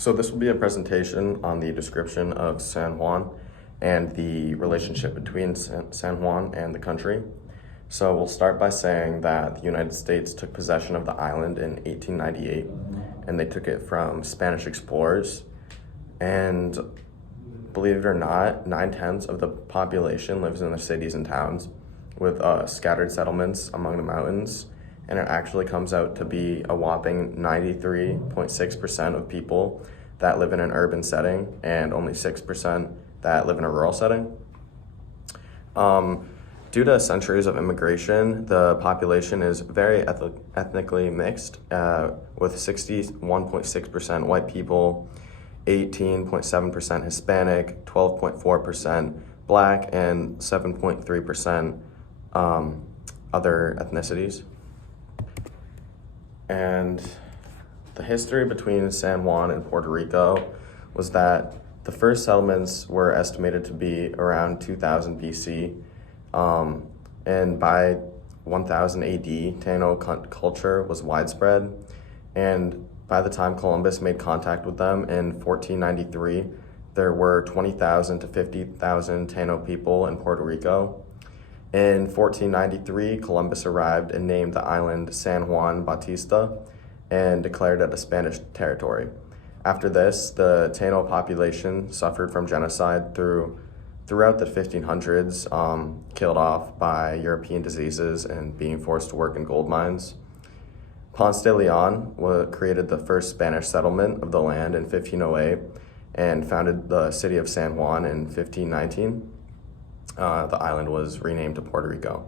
So this will be a presentation on the description of San Juan and the relationship between San Juan and the country. So we'll start by saying that the United States took possession of the island in 1898, and they took it from Spanish explorers. And believe it or not, 9/10 of the population lives in the cities and towns with scattered settlements among the mountains. And it actually comes out to be a whopping 93.6% of people that live in an urban setting and only 6% that live in a rural setting. Due to centuries of immigration, the population is very ethnically mixed, with 61.6% white people, 18.7% Hispanic, 12.4% Black, and 7.3% other ethnicities. And the history between San Juan and Puerto Rico was that the first settlements were estimated to be around 2000 BC. And by 1000 AD, Taino culture was widespread. And by the time Columbus made contact with them in 1493, there were 20,000 to 50,000 Taino people in Puerto Rico. In 1493, Columbus arrived and named the island San Juan Bautista and declared it a Spanish territory. After this, the Taino population suffered from genocide throughout the 1500s, killed off by European diseases and being forced to work in gold mines. Ponce de Leon created the first Spanish settlement of the land in 1508 and founded the city of San Juan in 1519. The island was renamed to Puerto Rico.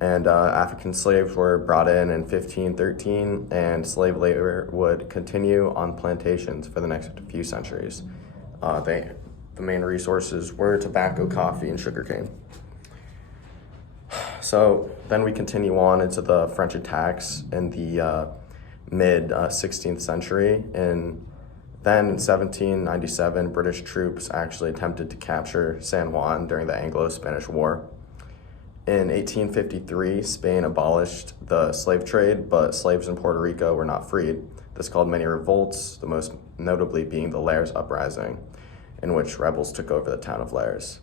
And African slaves were brought in 1513, and slave labor would continue on plantations for the next few centuries. The main resources were tobacco, coffee, and sugarcane. So then we continue on into the French attacks in the mid-16th century. And then in 1797, British troops actually attempted to capture San Juan during the Anglo-Spanish War. In 1853, Spain abolished the slave trade, but slaves in Puerto Rico were not freed. This caused many revolts, the most notably being the Lares Uprising, in which rebels took over the town of Lares.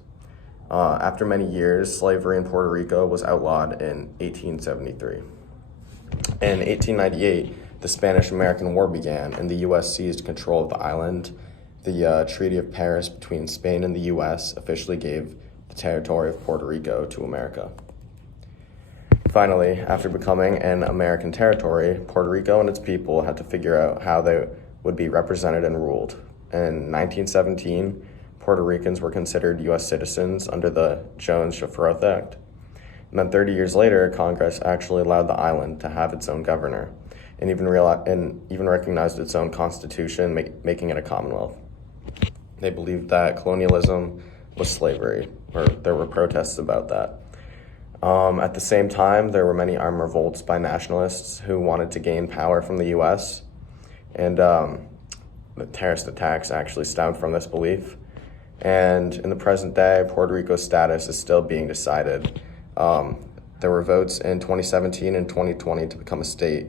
After many years, slavery in Puerto Rico was outlawed in 1873. In 1898, the Spanish-American War began, and the U.S. seized control of the island. The Treaty of Paris between Spain and the U.S. officially gave the territory of Puerto Rico to America. Finally, after becoming an American territory, Puerto Rico and its people had to figure out how they would be represented and ruled. In 1917, Puerto Ricans were considered U.S. citizens under the Jones-Shafroth Act. And then 30 years later, Congress actually allowed the island to have its own governor, and even recognized its own constitution, making it a commonwealth. They believed that colonialism was slavery, or there were protests about that. At the same time, there were many armed revolts by nationalists who wanted to gain power from the U.S., and the terrorist attacks actually stemmed from this belief. And in the present day, Puerto Rico's status is still being decided. There were votes in 2017 and 2020 to become a state,